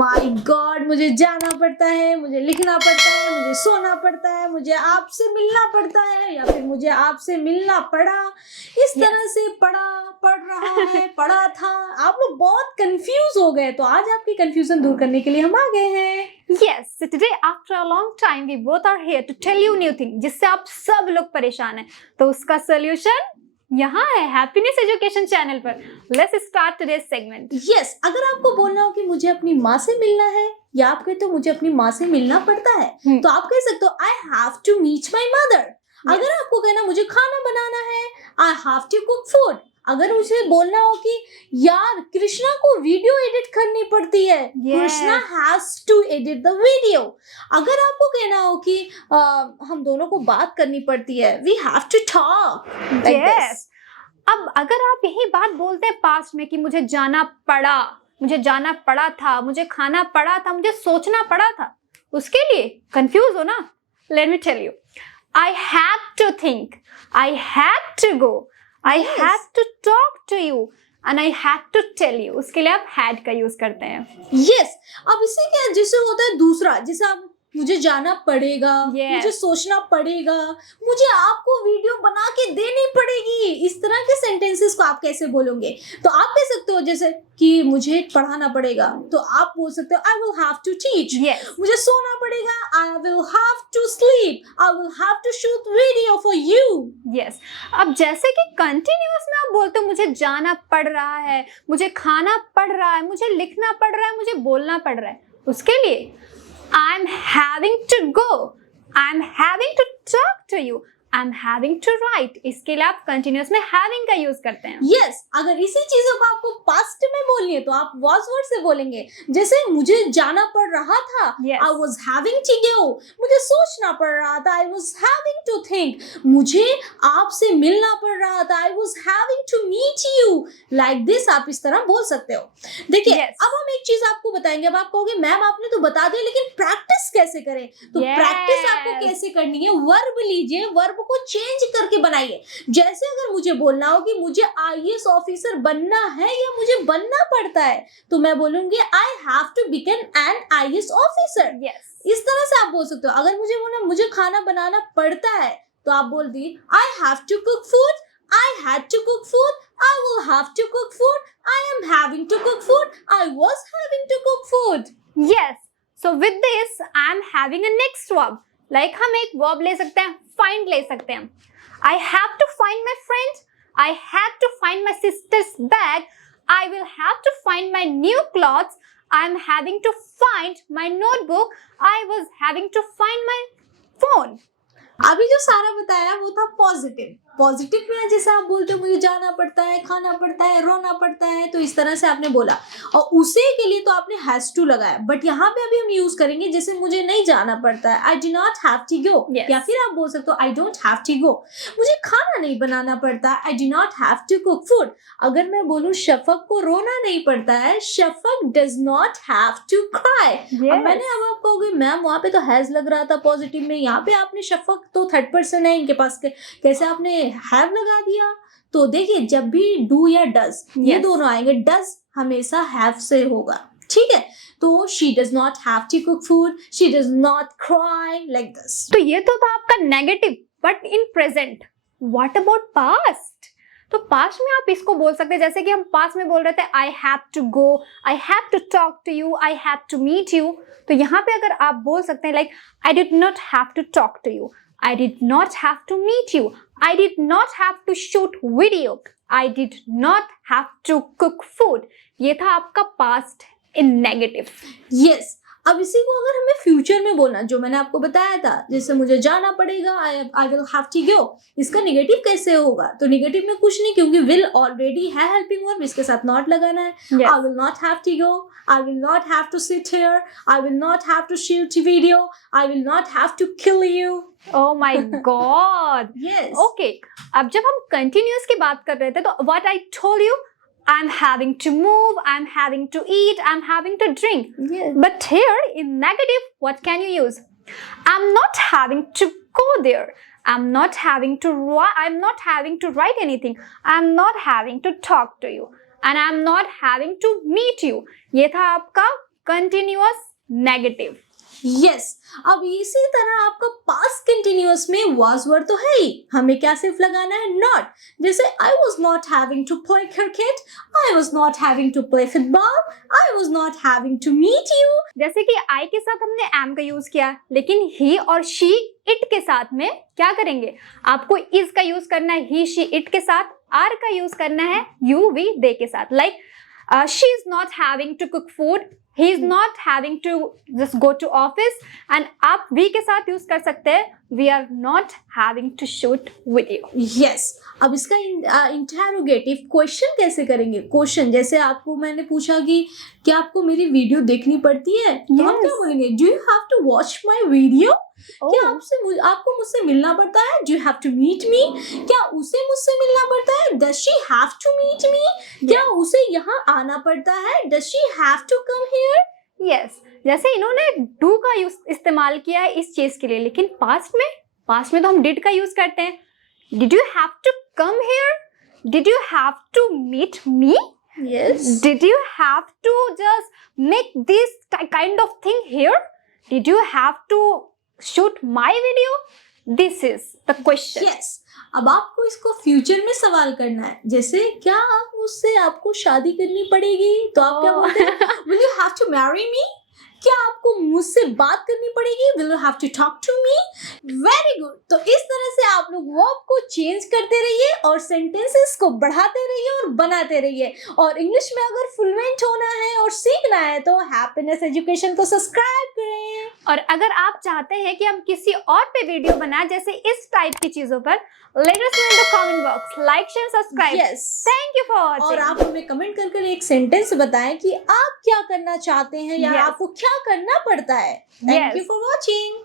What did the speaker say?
My God, मुझे जाना पड़ता है, मुझे लिखना पड़ता है, मुझे सोना पड़ता है, मुझे आपसे मिलना पड़ता है, या फिर मुझे आपसे मिलना पड़ा। इस तरह से पढ़ रहा है, पढ़ा था। आप लोग बहुत कंफ्यूज हो गए, तो आज आपकी कंफ्यूजन दूर करने के लिए हम आ गए हैं। Yes, so today after a long time we both are here to tell you new thing जिससे आप सब लोग परेशान हैं। तो उसका सोल्यूशन यहाँ है हैप्पीनेस एजुकेशन चैनल पर। Let's start today's segment. Yes, अगर आपको बोलना हो कि मुझे अपनी माँ से मिलना है, या आप कहते हो मुझे अपनी माँ से मिलना पड़ता है, तो आप कह सकते हो I have to meet my mother. अगर आपको कहना मुझे खाना बनाना है, I have to cook food. अगर मुझे बोलना हो कि यार कृष्णा को वीडियो एडिट करनी पड़ती है, Krishna has to edit the video. अगर आपको कहना हो कि हम दोनों को बात करनी पड़ती है, we have to talk like this. अब अगर आप यही बात बोलते हैं पास्ट में कि मुझे जाना पड़ा, मुझे जाना पड़ा था, मुझे खाना पड़ा था, मुझे सोचना पड़ा था, उसके लिए कंफ्यूज हो ना? Let me tell you, I had to think, I had to go, I had to talk to you and I had to tell you. उसके लिए आप हैड का यूज करते हैं। यस, अब इसी के जैसे होता है दूसरा, जैसे आप मुझे जाना पड़ेगा, मुझे सोचना पड़ेगा, मुझे आपको वीडियो बना के देनी पड़ेगी। इस तरह के सेंटेंसेस को आप कैसे बोलोगे? तो आप कह सकते हो जैसे कि मुझे पढ़ाना पड़ेगा, तो आप बोल सकते हो I will have to teach. मुझे सोना पड़ेगा, I will have to sleep, I will have to shoot video for you. Yes, अब जैसे कि कंटिन्यूअस में आप बोलते हो मुझे जाना पड़ रहा है, मुझे खाना पड़ रहा है, मुझे लिखना पड़ रहा है, मुझे बोलना पड़ रहा है, उसके लिए I'm having to go, I'm having to talk to you, I'm having to write। इसके लिए आप कंटिन्यूअस में having का यूज करते हैं। Yes, अगर इसी चीजों को आपको पास्ट में बोलनी है तो आप was वर्ड से बोलेंगे। जैसे मुझे जाना पड़ रहा था, I was having to go। मुझे सोचना पड़ रहा था, I was having to think। मुझे आपसे मिलना पड़ रहा था, I was having to meet you। Like this आप इस तरह बोल सकते हो। देखिए, अब हम एक चीज आपको बताएंगे। अब आप कहोगे मैम आपने तो बता दिया, लेकिन प्रैक्टिस कैसे करें? तो प्रैक्टिस आपको कैसे करनी है? वर्ब लीजिए, वर्ब को चेंज करके बनाइए। जैसे अगर मुझे बोलना हो कि मुझे आईएएस ऑफिसर बनना है या मुझे बनना पड़ता है, तो मैं बोलूंगी I have to become an IAS officer. इस तरह से आप बोल सकते हो। अगर मुझे बोलना मुझे खाना बनाना पड़ता है, तो आप बोल दी I have to cook food, I had to cook food, I will have to cook food, I am having to cook food, I was having to cook food. Yes, so with this I am having a next verb. Like हम एक verb ले सकते हैं, find ले सकते हैं। I have to find my friend, I had to find my sister's bag, I will have to find my new clothes, I am having to find my notebook, I was having to find my phone। अभी जो सारा बताया वो था positive. Positive में जैसे आप बोलते हो मुझे जाना पड़ता है, खाना पड़ता है, रोना पड़ता है, तो इस तरह से आपने बोला, और उसे के लिए तो आपने हैज टू लगाया। बट यहाँ पे अभी हम यूज करेंगे जैसे मुझे नहीं जाना पड़ता है, I do not have to go. या फिर आप बोल सकते हो I don't have to go. मुझे खाना नहीं बनाना पड़ता, I do not have to cook food. अगर मैं बोलूँ शफक को रोना नहीं पड़ता है, Shafaq does not have to cry. मैंने अब आप कहोगे मैम वहाँ पे तो हैज लग रहा था पॉजिटिव में, यहाँ पे आपने शफक तो थर्ड पर्सन है इनके पास, कैसे आपने हैव लगा दिया? तो देखिए, जब भी डू या डज ये दोनों आएंगे, डज हमेशा हैव से होगा, ठीक है? तो she does not have to cook food, she does not cry, like this। तो ये तो था आपका negative. But in present what about past? तो पास्ट में आप इसको बोल सकते हैं जैसे कि हम पास्ट में बोल रहे थे I have to go, I have to talk to you, I have to meet you. तो यहाँ पे अगर आप बोल सकते हैं like I did not have to talk to you, I did not have to meet you, I did not have to shoot video, I did not have to cook food। ये था आपका past in negative। Yes, अब इसी को अगर हमें future में बोलना, जो मैंने आपको बताया था, जैसे मुझे जाना पड़ेगा, I will have to go, इसका निगेटिव कैसे होगा? तो निगेटिव में कुछ नहीं, क्योंकि विल ऑलरेडी है हेल्पिंग वर्ब, इसके साथ नॉट लगाना है। I will not have to go, I will not have to sit here, I will not have to shoot video, I will not have to kill you. Oh my God। Yes। Okay, अब जब हम continuous की बात कर रहे थे, तो what I told you, I'm having to move, I'm having to eat, I'm having to drink। Yes। But here in negative, what can you use? I'm not having to go there, I'm not having to write anything, I'm not having to talk to you, and I'm not having to meet you। ये था आपका continuous negative. Yes अब इसी तरह आपका past continuous में was were तो है ही, हमें क्या सिर्फ लगाना है not। जैसे I was not having to play cricket, I was not having to play football, I was not having to meet you। जैसे कि I के साथ हमने am का यूज किया, लेकिन he और she it के साथ में क्या करेंगे? आपको is का यूज करना है he she it के साथ, are का यूज करना है you we they के साथ। Like she is not having to cook food, he is not having to just go to office, and आप we के साथ यूज कर सकते हैं we are not having to shoot video। Yes अब इसका इंटरोगेटिव क्वेश्चन कैसे करेंगे? क्वेश्चन जैसे आपको मैंने पूछा कि क्या आपको मेरी वीडियो देखनी पड़ती है, तो हम क्या बोलेंगे? Do you have to watch my video? क्या आपको मुझसे मिलना पड़ता है? Do you have to meet me? क्या उसे मुझसे मिलना पड़ता है? Does she have to meet me? क्या उसे यहाँ आना पड़ता है? Does she have to come here? Yes जैसे इन्होंने डू का यूज इस्तेमाल किया है इस चीज के लिए, लेकिन पास्ट में तो हम डिड का यूज करते हैं। Did you have to come here? Did you have to meet me? Yes. Did you have to just make this kind of thing here? Did you have to shoot my video? This is the question. Yes. अब आपको इसको future में सवाल करना है। जैसे क्या आप मुझसे आपको शादी करनी पड़ेगी? तो आप क्या बोलते हैं? Will you have to marry me? क्या आपको मुझसे बात करनी पड़ेगी? Will you have to talk to me? Very good. तो इस तरह से आप लोग वर्ब को चेंज करते रहिए और सेंटेंसेस को बढ़ाते रहिए और बनाते रहिए। और इंग्लिश में अगर फ्लुएंट होना है और सीखना है तो हैप्पीनेस एजुकेशन को सब्सक्राइब करें। और अगर आप चाहते हैं कि हम किसी और पे वीडियो बनाएं जैसे इस टाइप की चीजों पर, let us know in the comment box, like, share, subscribe. Yes. Thank you for watching. और आप हमें कमेंट कर एक सेंटेंस बताएं कि आप क्या करना चाहते हैं या Yes. आपको क्या करना पड़ता है। Thank Yes. you for watching.